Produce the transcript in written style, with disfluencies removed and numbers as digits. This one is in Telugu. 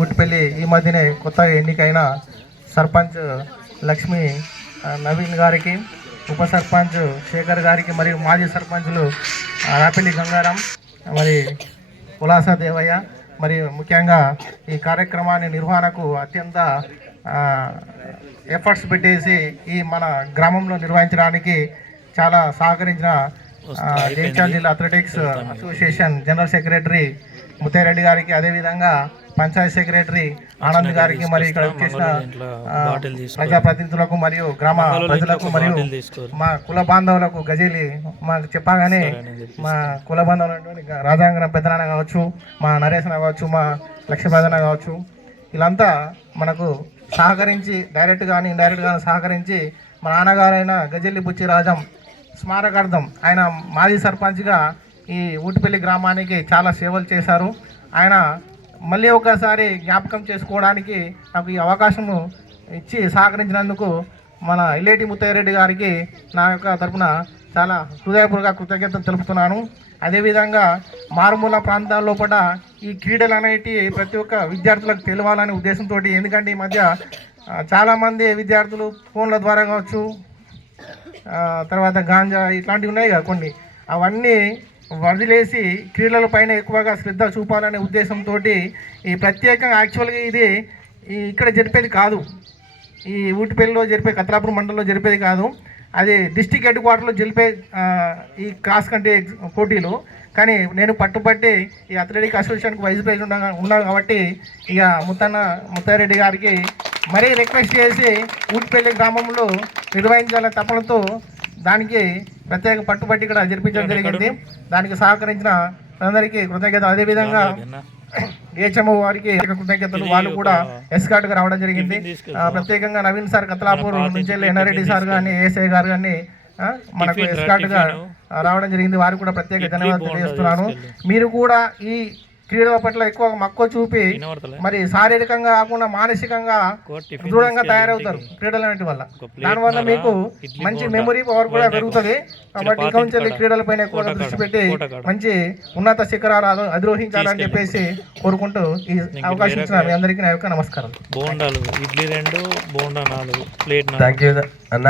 ఊటిపల్లి ఈ మధ్యనే కొత్తగా ఎన్నికైన సర్పంచ్ లక్ష్మి నవీన్ గారికి, ఉప సర్పంచ్ శేఖర్ గారికి, మరియు మాజీ సర్పంచులు రాపిల్లి గంగారాం, మరి కులాసా దేవయ్య, మరియు ముఖ్యంగా ఈ కార్యక్రమాన్ని నిర్వహణకు అత్యంత ఎఫర్ట్స్ పెట్టేసి ఈ మన గ్రామంలో నిర్వహించడానికి చాలా సహకరించిన జగిత్యాల జిల్లా అథ్లెటిక్స్ అసోసియేషన్ జనరల్ సెక్రటరీ ముత్తయ్యరెడ్డి గారికి, అదేవిధంగా పంచాయత్ సెక్రటరీ ఆనంద్ గారికి, మరియు ఇక్కడ వచ్చేసిన ప్రజాప్రతినిధులకు మరియు గ్రామ ప్రజలకు మరియు మా కుల బాంధవులకు గజేలి మాకు చెప్పగానే మా కుల బాంధవులు రాజాంగన పెద్దనాన్న కావచ్చు, మా నరేశన కావచ్చు, మా లక్ష్మీప్రదన కావచ్చు, వీళ్ళంతా మనకు సహకరించి డైరెక్ట్ కానీ ఇండైరెక్ట్ కానీ సహకరించి మా నాన్నగారైన గజెల్లి బుచ్చి రాజం స్మారకార్థం ఆయన మాజీ సర్పంచ్గా ఈ ఊటిపల్లి గ్రామానికి చాలా సేవలు చేశారు. ఆయన మళ్ళీ ఒకసారి జ్ఞాపకం చేసుకోవడానికి నాకు ఈ అవకాశము ఇచ్చి సహకరించినందుకు మన ఇల్లేటి ముత్తయ్యరెడ్డి గారికి నా యొక్క తరఫున చాలా హృదయపూర్వక కృతజ్ఞతలు తెలుపుతున్నాను. అదేవిధంగా మారుమూల ప్రాంతాల లోపల ఈ క్రీడలు అనేవి ప్రతి ఒక్క విద్యార్థులకు తెలవాలనే ఉద్దేశంతో, ఎందుకంటే ఈ మధ్య చాలామంది విద్యార్థులు ఫోన్ల ద్వారా కావచ్చు, తర్వాత గాంజా ఇట్లాంటివి ఉన్నాయి కదా కొన్ని, అవన్నీ వదిలేసి క్రీడల పైన ఎక్కువగా శ్రద్ధ చూపాలనే ఉద్దేశంతో ఈ ప్రత్యేకంగా యాక్చువల్గా ఇది ఇక్కడ జరిపేది కాదు, ఈ ఊటిపల్లిలో జరిపే కత్లాపూర్ మండలంలో జరిపేది కాదు, అది డిస్టిక్ హెడ్ క్వార్టర్లో జరిపే ఈ క్రాస్ కంట్రీ పోటీలు. కానీ నేను పట్టుబట్టి ఈ అథ్లెటిక్ అసోసియేషన్కి వైస్ ప్రెసిడెంట్ ఉన్నాను కాబట్టి ఇక ముత్తయ్యరెడ్డి గారికి మరీ రిక్వెస్ట్ చేసి ఊటిపల్లి గ్రామంలో నిర్వహించాలనే తపనతో దానికి ప్రత్యేక పట్టుబట్టి ఇక్కడ జరిపించడం జరిగింది. దానికి సహకరించిన అందరికీ కృతజ్ఞతలు. అదేవిధంగా హెచ్ఎంఓ వారికి కృతజ్ఞతలు, వాళ్ళు కూడా ఎస్కార్ట్గా రావడం జరిగింది. ప్రత్యేకంగా నవీన్ సార్ కత్లాపూర్ నుంచి ఎన్ఆర్రెడ్డి సార్ కానీ ఏఎస్ఐ గారు కానీ మనకు ఎస్కార్ట్గా రావడం జరిగింది. వారికి కూడా ప్రత్యేక ధన్యవాదాలు తెలియజేస్తున్నాను. మీరు కూడా ఈ క్రీడల పట్ల ఎక్కువ మక్కువ చూపి మరి శారీరకంగా కాకుండా మానసికంగా దృఢంగా తయారవుతారు క్రీడల వల్ల. దానివల్ల మీకు మంచి మెమొరీ పవర్ కూడా పెరుగుతుంది. కాబట్టి ఇక నుంచి క్రీడల పైన ఎక్కువగా దృష్టి పెట్టి మంచి ఉన్నత శిఖరాలు అధిరోహించాలని చెప్పేసి కోరుకుంటూ ఈ అవకాశం ఇచ్చిన మీ అందరికీ నా యొక్క నమస్కారం. బోండాలు idli 2, bonda 4 plate. Thank you అన్న.